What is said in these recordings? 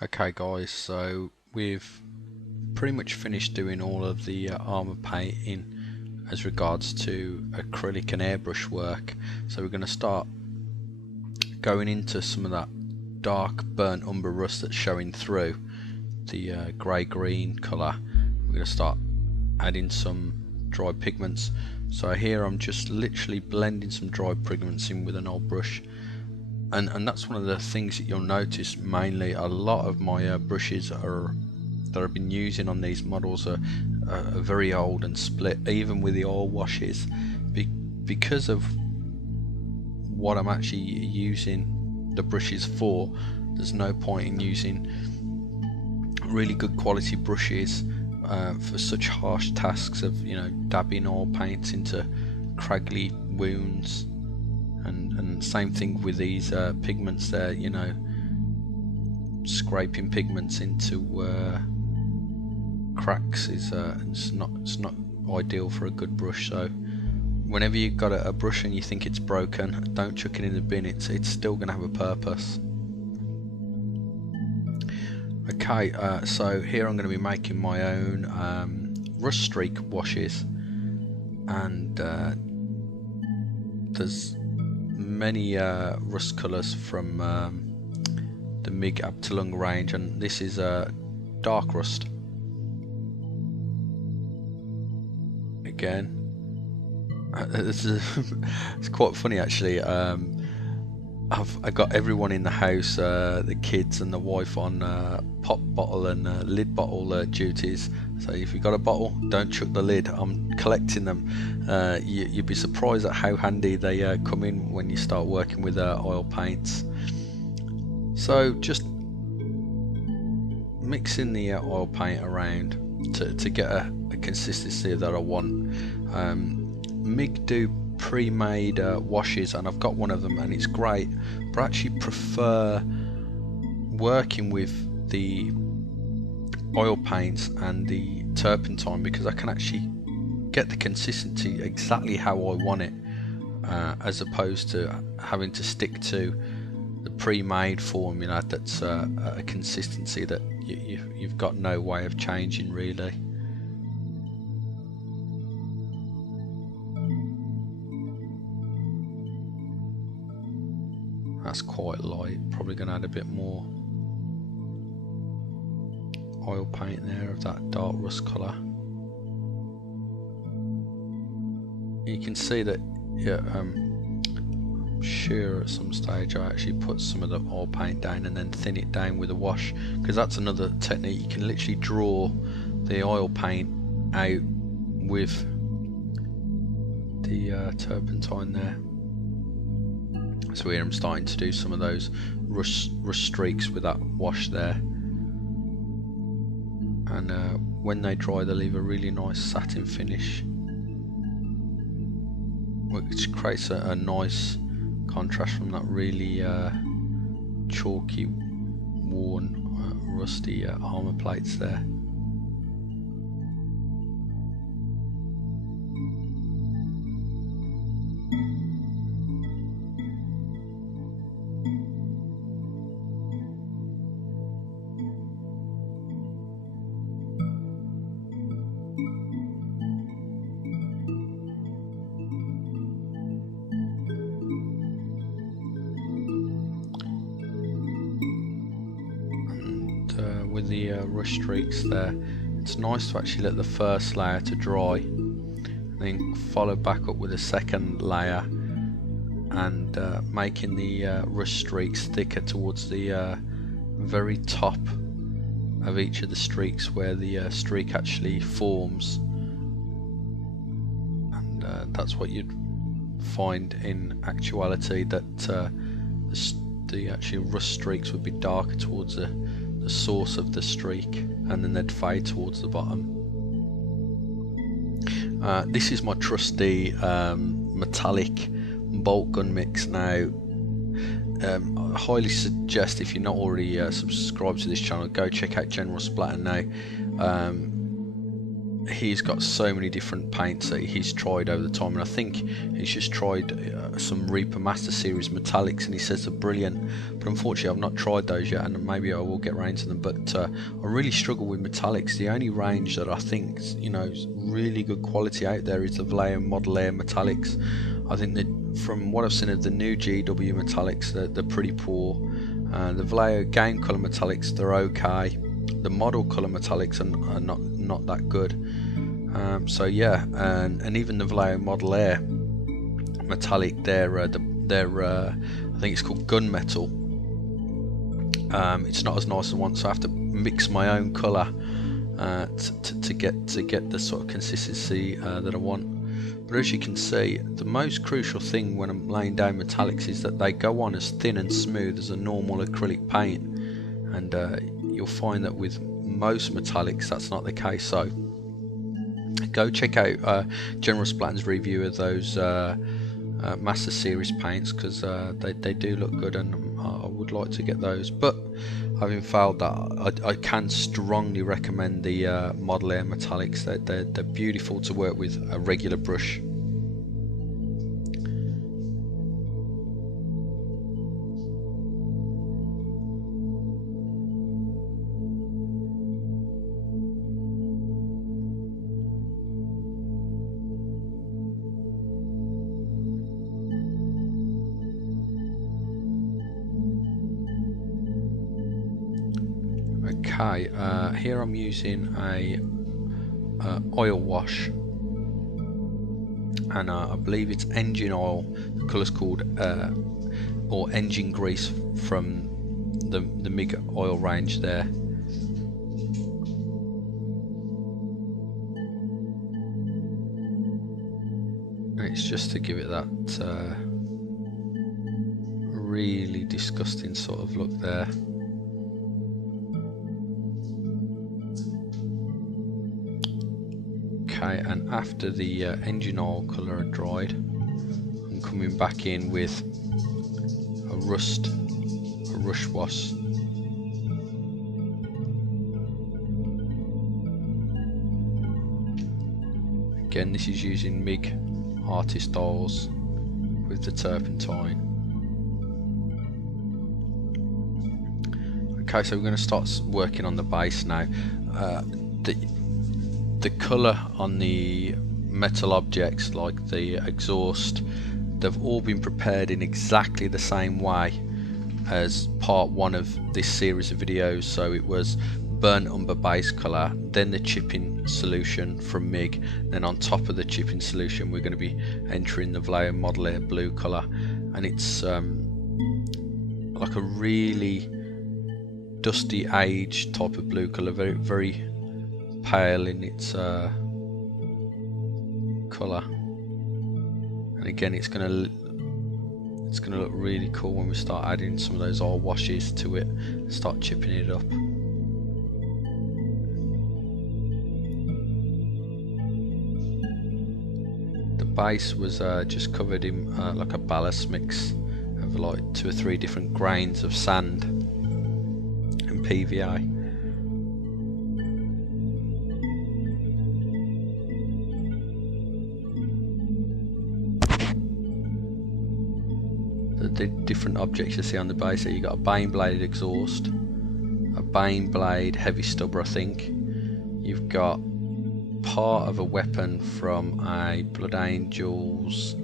Okay guys, so we've pretty much finished doing all of the armor painting as regards to acrylic and airbrush work. So we're going to start going into some of that dark burnt umber rust that's showing through the grey-green colour. We're going to start adding some dry pigments. So here I'm just literally blending some dry pigments in with an old brush. And that's one of the things that you'll notice mainly. A lot of my brushes that I've been using on these models are very old and split, even with the oil washes, because of what I'm actually using the brushes for. There's no point in using really good quality brushes for such harsh tasks of, you know, dabbing oil paints into craggly wounds. And same thing with these pigments there, you know, scraping pigments into cracks is it's not ideal for a good brush. So whenever you've got a brush and you think it's broken, don't chuck it in the bin. It's still going to have a purpose. Okay, so here I'm going to be making my own rust streak washes, and there's many rust colours from the MIG Abteilung range, and this is dark rust. Again, it's quite funny actually. I got everyone in the house, the kids and the wife, on pop bottle and lid bottle duties. So if you've got a bottle, don't chuck the lid. I'm collecting them. You'd be surprised at how handy they come in when you start working with oil paints. So just mixing the oil paint around to get a consistency that I want. MIG do pre-made washes, and I've got one of them and it's great, but I actually prefer working with the oil paints and the turpentine, because I can actually get the consistency exactly how I want it, as opposed to having to stick to the pre-made formula that's a consistency that you've got no way of changing really. That's quite light, probably going to add a bit more oil paint there of that dark rust colour. You can see that, yeah, I'm sure at some stage I actually put some of the oil paint down and then thin it down with a wash, because that's another technique. You can literally draw the oil paint out with the turpentine there. So here I'm starting to do some of those rust streaks with that wash there, and when they dry they leave a really nice satin finish, which creates a nice contrast from that really chalky, worn, rusty armour plates there. With the rust streaks there, it's nice to actually let the first layer to dry and then follow back up with a second layer, and making the rust streaks thicker towards the very top of each of the streaks where the streak actually forms. And that's what you'd find in actuality, that the actual rust streaks would be darker towards the source of the streak, and then they'd fade towards the bottom. This is my trusty metallic bolt gun mix. Now, I highly suggest, if you're not already subscribed to this channel, go check out General Splatter now. he's got so many different paints that he's tried over the time, and I think he's just tried some Reaper Master Series metallics, and he says they're brilliant, but unfortunately I've not tried those yet, and maybe I will get around to them. But I really struggle with metallics. The only range that I think, you know, is really good quality out there is the Vallejo Model Air metallics. I think that from what I've seen of the new GW metallics, they're pretty poor. The Vallejo Game Colour metallics, they're okay. The model colour metallics are not that good. So yeah, and even the Vallejo Model Air metallic, they're I think it's called gunmetal. It's not as nice as one, so I have to mix my own colour to get the sort of consistency that I want. But as you can see, the most crucial thing when I'm laying down metallics is that they go on as thin and smooth as a normal acrylic paint, and you'll find that with most metallics that's not the case. So go check out General Splatten's review of those Master Series paints, because they do look good, and I would like to get those. But having failed that, I can strongly recommend the Model Air metallics. They're beautiful to work with a regular brush. Okay, here I'm using a oil wash, and I believe it's engine oil. The colour's called or engine grease from the MIG oil range there. And it's just to give it that really disgusting sort of look there. Okay, and after the engine oil colour had dried, I'm coming back in with a rush wash. Again, this is using MIG artist oils with the turpentine. Okay, so we're going to start working on the base now. The colour on the metal objects, like the exhaust, they've all been prepared in exactly the same way as part one of this series of videos. So it was burnt umber base colour, then the chipping solution from MIG, then on top of the chipping solution we're going to be entering the Vallejo Model Air blue colour, and it's like a really dusty aged type of blue colour, very very pale in its colour. And again, it's gonna look really cool when we start adding some of those oil washes to it and start chipping it up. The base was just covered in like a ballast mix of like 2 or 3 different grains of sand and PVA. The different objects you see on the base here, you've got a Bane Blade exhaust, a Bane Blade heavy stubber, I think. You've got part of a weapon from a Blood Angels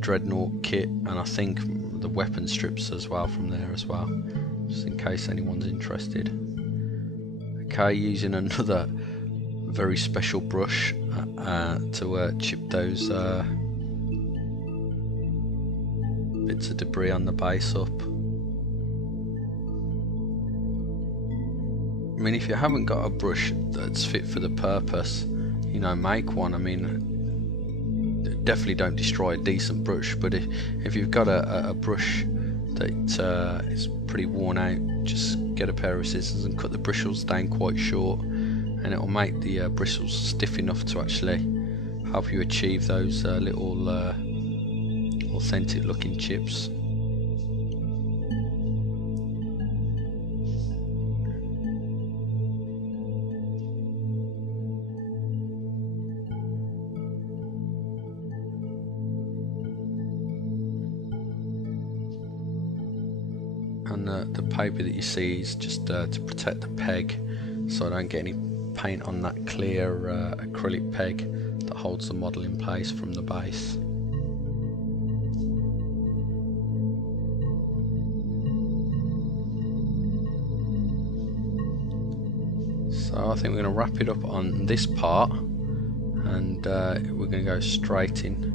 Dreadnought kit, and I think the weapon strips as well from there as well, just in case anyone's interested. Okay, using another very special brush to chip those bits of debris on the base up. I mean, if you haven't got a brush that's fit for the purpose, you know, make one. I mean, definitely don't destroy a decent brush, but if you've got a brush that is pretty worn out, just get a pair of scissors and cut the bristles down quite short, and it will make the bristles stiff enough to actually help you achieve those little authentic looking chips. the paper that you see is just to protect the peg, so I don't get any paint on that clear acrylic peg that holds the model in place from the base. So I think we're going to wrap it up on this part, and we're going to go straight in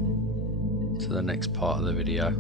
to the next part of the video.